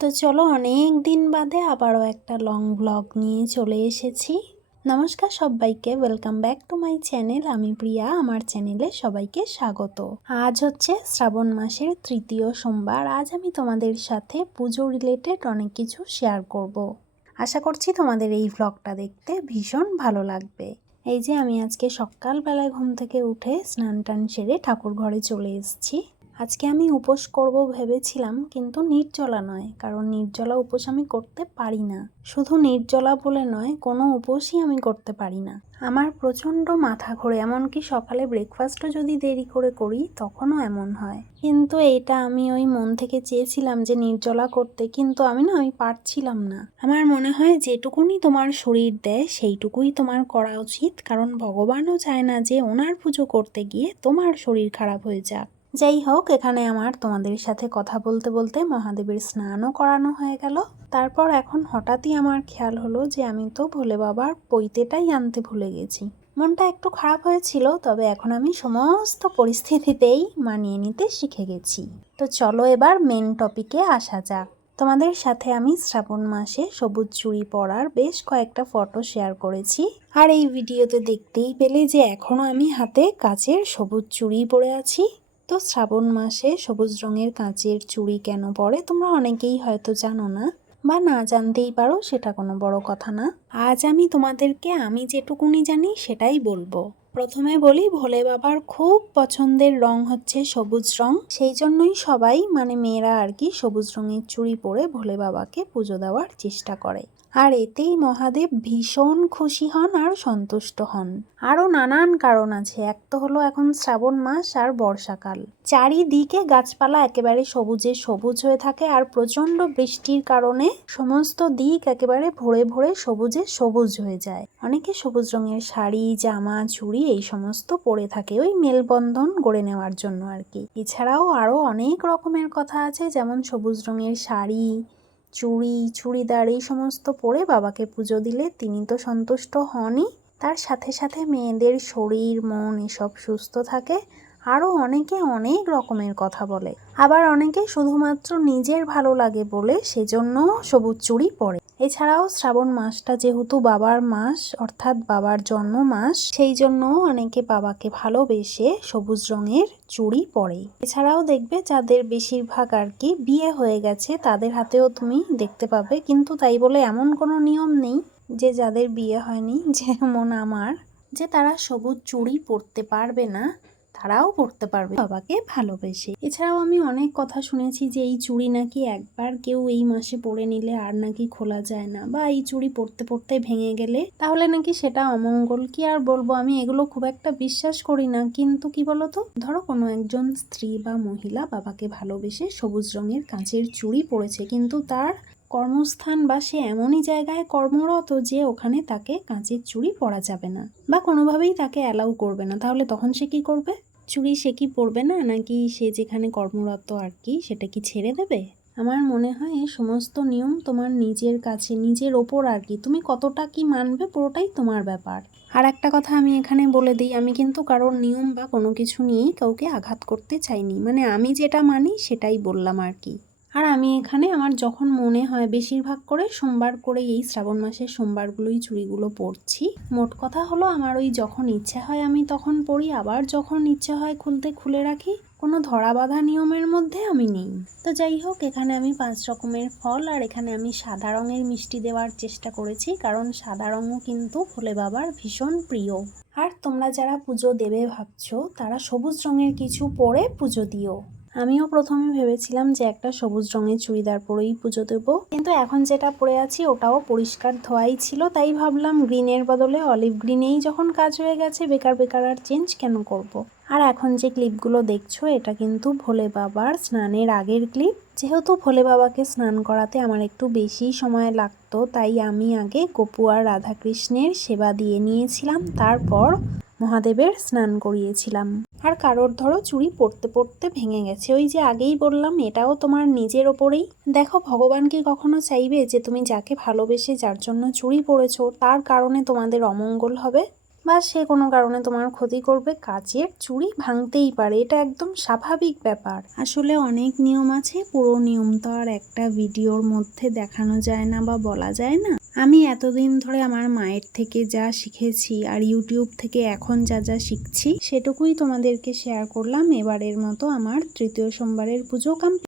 তো চলো অনেক দিন বাদে আবারও একটা লং ব্লগ নিয়ে চলে এসেছি। নমস্কার সবাইকে, welcome back to my channel. আমি প্রিয়া, আমার চ্যানেলে সবাইকে স্বাগত। আজ হচ্ছে শ্রাবণ মাসের তৃতীয় সোমবার। আজ আমি তোমাদের সাথে পুজো রিলেটেড অনেক কিছু শেয়ার করব। আশা করছি তোমাদের এই ব্লগটা দেখতে ভীষণ ভালো লাগবে। এই যে আমি আজকে সকালবেলায় ঘুম থেকে উঠে স্নান টান সেরে ঠাকুর ঘরে চলে এসেছি। আজকে আমি উপোস করব ভেবেছিলাম, কিন্তু নির্জলা নয়, কারণ নির্জলা উপোস আমি করতে পারি না। শুধু নির্জলা বলে নয়, কোনো উপোসই আমি করতে পারি না। আমার প্রচণ্ড মাথা ঘোরে, এমনকি সকালে ব্রেকফাস্টও যদি দেরি করে করি তখনও এমন হয়। কিন্তু এইটা আমি ওই মন থেকে চেয়েছিলাম যে নির্জলা করতে, কিন্তু আমি পারছিলাম না। আমার মনে হয় যেটুকুনি তোমার শরীর দেয় সেইটুকুই তোমার করা উচিত, কারণ ভগবানও চায় না যে ওনার পুজো করতে গিয়ে তোমার শরীর খারাপ হয়ে যাক। যাই হোক, এখানে আমার তোমাদের সাথে কথা বলতে বলতে মহাদেবের স্নানও করানো হয়ে গেল। তারপর এখন হঠাৎই আমার খেয়াল হলো যে আমি তো ভোলে বাবার পৈতেটাই আনতে ভুলে গেছি। মনটা একটু খারাপ হয়েছিল, তবে এখন আমি সমস্ত পরিস্থিতিতেই মানিয়ে নিতে শিখে গেছি। তো চলো এবার মেন টপিকে আসা যাক। তোমাদের সাথে আমি শ্রাবণ মাসে সবুজ চুড়ি পরার বেশ কয়েকটা ফটো শেয়ার করেছি, আর এই ভিডিওতে দেখতেই পেলে যে এখনো আমি হাতে কাচের সবুজ চুড়ি পরে আছি। তো শ্রাবণ মাসে সবুজ রঙের কাঁচের চুড়ি কেন পরে তোমরা অনেকেই হয়তো জানো না, বা না জানতেই পারো, সেটা কোনো বড় কথা না। আজ আমি তোমাদেরকে আমি যেটুকুনি জানি সেটাই বলবো। প্রথমে বলি, ভোলে বাবার খুব পছন্দের রং হচ্ছে সবুজ রং। সেই জন্যই সবাই, মানে মেয়েরা আর কি, সবুজ রঙের চুড়ি পরে ভোলে বাবাকে পুজো দেওয়ার চেষ্টা করে। আর এতেই মহাদেব ভীষণ খুশি হন আর সন্তুষ্ট হন। আরও নানান কারণ আছে। এক তো হলো এখন শ্রাবণ মাস আর বর্ষাকাল, চারিদিকে গাছপালা একেবারে সবুজে সবুজ হয়ে থাকে, আর প্রচন্ড বৃষ্টির কারণে সমস্ত দিক একেবারে ভরে ভরে সবুজে সবুজ হয়ে যায়। অনেকে সবুজ রঙের শাড়ি, জামা, চুড়ি এই সমস্ত পরে থাকে ওই মেলবন্ধন গড়ে নেওয়ার জন্য আর কি। এছাড়াও আরও অনেক রকমের কথা আছে, যেমন সবুজ রঙের শাড়ি, চুড়ি, চুড়িদার এই সমস্ত পরে বাবাকে পুজো দিলে তিনি তো সন্তুষ্ট হনই, তার সাথে সাথে মেয়েদের শরীর মন এসব সুস্থ থাকে। আরও অনেকে অনেক রকমের কথা বলে। আবার অনেকে শুধুমাত্র নিজের ভালো লাগে বলে সেজন্য সবুজ চুড়ি পরে। এছাড়াও শ্রাবণ মাসটা যেহেতু বাবার মাস, অর্থাৎ বাবার জন্ম মাস, সেই জন্য অনেকে বাবাকে ভালোবেসে সবুজ রঙের চুড়ি পরে। এছাড়াও দেখবে যাদের বেশিরভাগ আর কি বিয়ে হয়ে গেছে তাদের হাতেও তুমি দেখতে পাবে, কিন্তু তাই বলে এমন কোনো নিয়ম নেই যে যাদের বিয়ে হয়নি, যেমন আমার, যে তারা সবুজ চুড়ি পরতে পারবে না, তারাও পড়তে পারবে বাবাকে ভালোবেসে। এছাড়াও আমি অনেক কথা শুনেছি যে এই চুড়ি নাকি একবার কেউ এই মাসে পরে নিলে আর নাকি খোলা যায় না, বা এই চুড়ি পরতে পরতে ভেঙে গেলে তাহলে নাকি সেটা অমঙ্গল। কি আর বলবো, আমি এগুলো খুব একটা বিশ্বাস করি না। কিন্তু কি বলতো, ধরো কোনো একজন স্ত্রী বা মহিলা বাবাকে ভালোবেসে সবুজ রঙের কাঁচের চুড়ি পরেছে, কিন্তু তার কর্মস্থান বা সে এমনই জায়গায় কর্মরত যে ওখানে তাকে কাঁচের চুড়ি পরা যাবে না, বা কোনোভাবেই তাকে অ্যালাউ করবে না, তাহলে তখন সে কি করবে? চুড়ি সে কি পরবে না, নাকি সে যেখানে কর্মরত আর কি সেটা কি ছেড়ে দেবে? আমার মনে হয় এই সমস্ত নিয়ম তোমার নিজের কাছে, নিজের ওপর আর কি, তুমি কতটা কি মানবে পুরোটাই তোমার ব্যাপার। আর একটা কথা আমি এখানে বলে দিই, আমি কিন্তু কারোর নিয়ম বা কোনো কিছু নিয়েই কাউকে আঘাত করতে চাইনি, মানে আমি যেটা মানি সেটাই বললাম আর কি। আর আমি এখানে আমার যখন মনে হয়, বেশিরভাগ করে সোমবার করে এই শ্রাবণ মাসের সোমবারগুলোই চুড়িগুলো পরছি। মোট কথা হলো, আমার ওই যখন ইচ্ছে হয় আমি তখন পরি, আবার যখন ইচ্ছে হয় খুলতে খুলে রাখি। কোনো ধরা বাঁধা নিয়মের মধ্যে আমি নেই। তো যাই হোক, এখানে আমি 5 রকমের ফল আর এখানে আমি সাদা রঙের মিষ্টি দেওয়ার চেষ্টা করেছি, কারণ সাদা রঙও কিন্তু ভোলে বাবার ভীষণ প্রিয়। আর তোমরা যারা পুজো দেবে ভাবছো তারা সবুজ রঙের কিছু পরে পুজো দিও। আমিও প্রথমে ভেবেছিলাম যে একটা সবুজ রঙের চুড়িদার পরেই পুজো দেবো, কিন্তু এখন যেটা পরে আছি ওটাও পরিষ্কার ধোয়াই ছিল, তাই ভাবলাম গ্রিনের বদলে অলিভ গ্রিনেই যখন কাজ হয়ে গেছে, বেকার বেকার আর চেঞ্জ কেন করব। আর এখন যে ক্লিপগুলো দেখছো এটা কিন্তু ভোলে বাবার স্নানের আগের ক্লিপ। যেহেতু ভোলে বাবাকে স্নান করাতে আমার একটু বেশি সময় লাগতো, তাই আমি আগে গোপু আর রাধাকৃষ্ণের সেবা দিয়ে নিয়েছিলাম, তারপর মহাদেবের স্নান করিয়েছিলাম। আর কারোর ধরো চুড়ি পরতে পরতে ভেঙে গেছে, ওই যে আগেই বললাম, এটাও তোমার নিজের ওপরেই। দেখো, ভগবান কি কখনো চাইবে যে তুমি যাকে ভালোবেসে যার জন্য চুড়ি পরেছো তার কারণে তোমাদের অমঙ্গল হবে? বা সে কোনো কারণে তোমার ক্ষতি করবে, কাচের চুড়ি ভাঙতেই পারে, এটা একদম স্বাভাবিক ব্যাপার। আসলে অনেক নিয়ম আছে, পুরো নিয়ম তো আর একটা ভিডিওর মধ্যে দেখানো যায় না বা বলা যায় না। আমি এতদিন ধরে আমার মায়ের থেকে যা শিখেছি আর ইউটিউব থেকে এখন যা যা শিখছি সেটুকুই তোমাদেরকে শেয়ার করলাম। এবারের মতো আমার তৃতীয় সোমবারের পুজো কমপ্লিট।